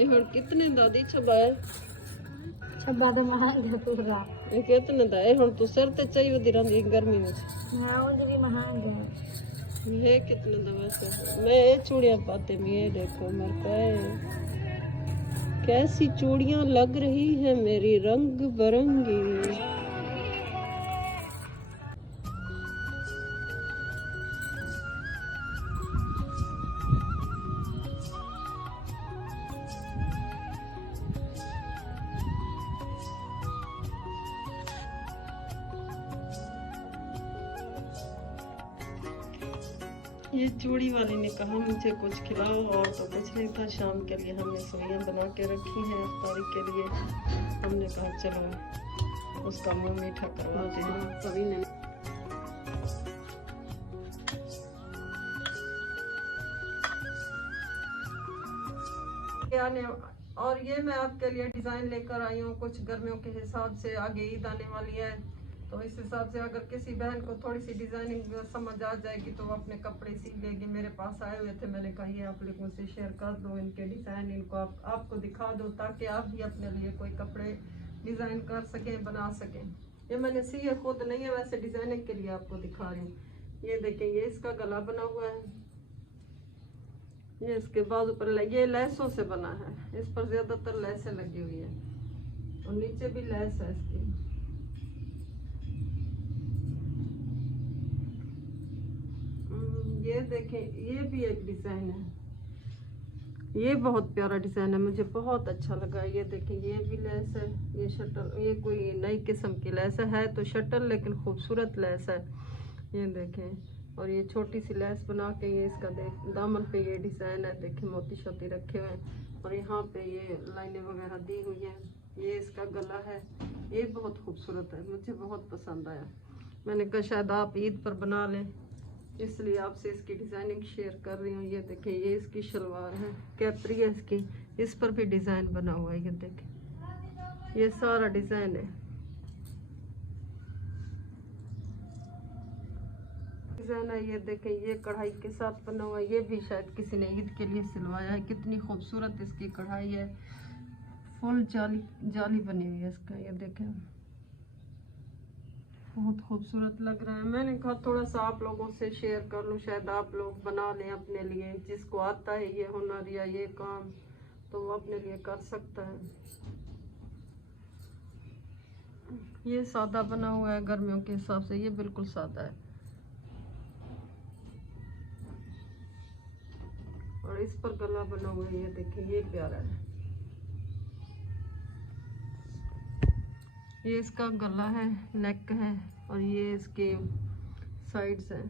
ये हुण कितने दा दी छबाए छब्बा तो महंगा पूरा ये कितने दा है हुण तू सर ते चाहिए दी रंदी गर्मी में हाँ वो भी महंगा ये कितने दा वैसे मैं ये चूड़ियां पाते में ये देखो मरता है कैसी चूड़ियां लग रही है मेरी रंग बिरंगी। ये चूड़ी वाली ने कहा मुझे कुछ खिलाओ और तो कुछ नहीं था। शाम के लिए हमने सवैयां बना के रखी हैं इफ्तारी के लिए। हमने कहा चलो उसका मुंह मीठा करवाते हैं। सभी ने आने और ये मैं आपके लिए डिज़ाइन लेकर आई हूँ कुछ गर्मियों के हिसाब से। आगे ईद आने वाली है तो इस हिसाब से अगर किसी बहन को थोड़ी सी डिज़ाइनिंग समझ आ जाएगी तो वो अपने कपड़े सी लेगी। मेरे पास आए हुए थे, मैंने कहा ये आप लोगों से शेयर कर दो इनके डिज़ाइन, इनको आपको दिखा दो ताकि आप भी अपने लिए कोई कपड़े डिज़ाइन कर सकें, बना सकें। ये मैंने सिए खुद नहीं है, वैसे डिज़ाइनिंग के लिए आपको दिखा रही हूँ। ये देखें, ये इसका गला बना हुआ है, ये इसके बाजू पर ये लैसों से बना है। इस पर ज्यादातर लैसें लगी हुई है और नीचे भी लैस है इसकी। ये देखें, ये भी एक डिजाइन है, ये बहुत प्यारा डिजाइन है, मुझे बहुत अच्छा लगा। ये देखें, ये भी लैस है, ये शटल, ये कोई नई किस्म की लैस है तो शटल लेकिन खूबसूरत लैस है। ये देखें, और ये छोटी सी लैस बना के ये इसका दामन पे ये डिज़ाइन है। देखें, मोती शोती रखे हुए हैं और यहाँ पे ये लाइनें वगैरह दी हुई हैं। ये इसका गला है, ये बहुत खूबसूरत है, मुझे बहुत पसंद आया। मैंने कहा शायद आप ईद पर बना लें, इसलिए आपसे इसकी डिज़ाइनिंग शेयर कर रही हूँ। ये देखें, ये इसकी शलवार है, कैपरी है इसकी, इस पर भी डिज़ाइन बना हुआ है। ये देखें, ये सारा डिज़ाइन है, डिजाइन है। ये देखें, ये कढ़ाई के साथ बना हुआ है, ये भी शायद किसी ने ईद के लिए सिलवाया है। कितनी खूबसूरत इसकी कढ़ाई है, फुल जाली जाली बनी हुई है इसका। ये देखें, बहुत खूबसूरत लग रहा है। मैंने कहा थोड़ा सा आप लोगों से शेयर कर लूँ, शायद आप लोग बना लें अपने लिए। जिसको आता है ये हुनर या ये काम तो वो अपने लिए कर सकता है। ये सादा बना हुआ है गर्मियों के हिसाब से, ये बिल्कुल सादा है और इस पर गला बना हुआ है। ये देखिए, ये प्यारा है, ये इसका गला है, नेक है और ये इसके साइड्स हैं।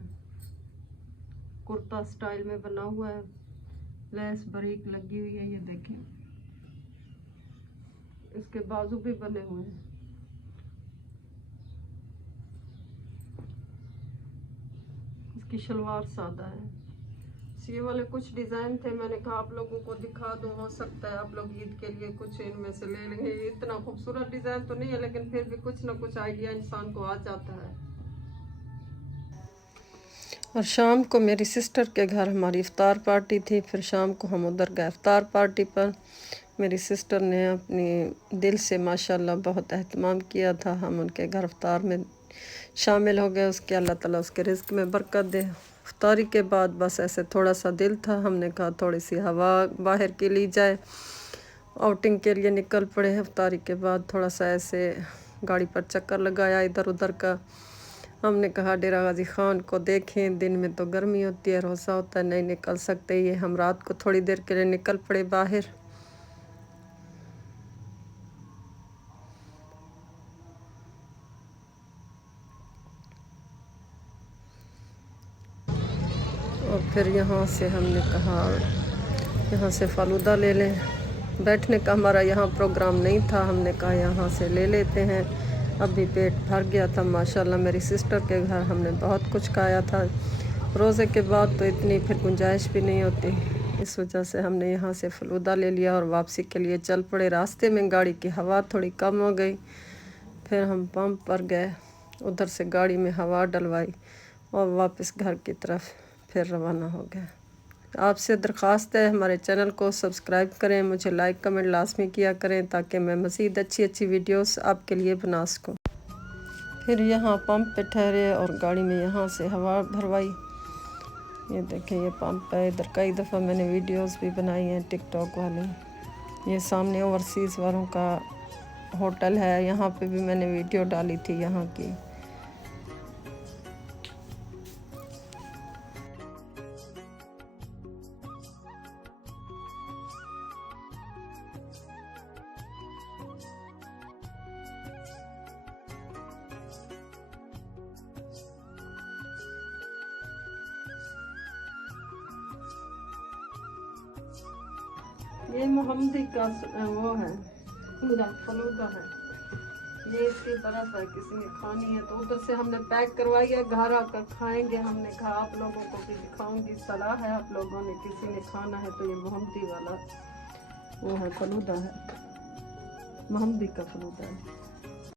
कुर्ता स्टाइल में बना हुआ है, लेस बारीक लगी हुई है। ये देखें, इसके बाजू भी बने हुए हैं। इसकी शलवार सादा है। ये वाले कुछ डिज़ाइन थे, मैंने कहा आप लोगों को दिखा दूँ, हो सकता है आप लोग ईद के लिए कुछ इनमें से ले लेंगे। इतना खूबसूरत डिज़ाइन तो नहीं है लेकिन फिर भी कुछ ना कुछ आइडिया इंसान को आ जाता है। और शाम को मेरी सिस्टर के घर हमारी इफ्तार पार्टी थी, फिर शाम को हम उधर गए इफ्तार पार्टी पर। मेरी सिस्टर ने अपनी दिल से माशाल्लाह बहुत एहतमाम किया था, हम उनके घर इफ्तार में शामिल हो गए। उसके अल्लाह ताला उसके रिज़्क में बरकत दे। इफ्तारी के बाद बस ऐसे थोड़ा सा दिल था, हमने कहा थोड़ी सी हवा बाहर की ली जाए, आउटिंग के लिए निकल पड़े। इफ्तारी के बाद थोड़ा सा ऐसे गाड़ी पर चक्कर लगाया इधर उधर का। हमने कहा डेरा गाजी ख़ान को देखें, दिन में तो गर्मी होती है, रोज़ा होता है, नहीं निकल सकते। ये हम रात को थोड़ी देर के लिए निकल पड़े बाहर। और फिर यहाँ से हमने कहा यहाँ से फ़ालूदा ले लें। बैठने का हमारा यहाँ प्रोग्राम नहीं था, हमने कहा यहाँ से ले लेते हैं। अभी पेट भर गया था माशाल्लाह। मेरी सिस्टर के घर हमने बहुत कुछ खाया था, रोज़े के बाद तो इतनी फिर गुंजाइश भी नहीं होती, इस वजह से हमने यहाँ से फ़ालूदा ले लिया और वापसी के लिए चल पड़े। रास्ते में गाड़ी की हवा थोड़ी कम हो गई, फिर हम पंप पर गए, उधर से गाड़ी में हवा डलवाई और वापस घर की तरफ फिर रवाना हो गए। आपसे दरख्वास्त है हमारे चैनल को सब्सक्राइब करें, मुझे लाइक कमेंट लाजमी किया करें ताकि मैं मज़ीद अच्छी अच्छी वीडियोस आपके लिए बना सकूं। फिर यहाँ पंप पे ठहरे और गाड़ी में यहाँ से हवा भरवाई। ये देखें ये पंप है, इधर कई दफ़ा मैंने वीडियोस भी बनाई हैं टिकटॉक वाली। ये सामने ओवरसीज़ वालों का होटल है, यहाँ पे भी मैंने वीडियो डाली थी यहाँ की। ये मोहम्मदी का वो है फलूदा है, ये इसकी तरफ है, किसी ने खानी है तो उधर से हमने पैक करवाई है, घर आकर खाएंगे। हमने कहा आप लोगों को भी दिखाऊंगी, सलाह है आप लोगों ने किसी ने खाना है तो ये मोहम्मदी वाला वो है फलूदा है, मोहम्मदी का फलूदा है।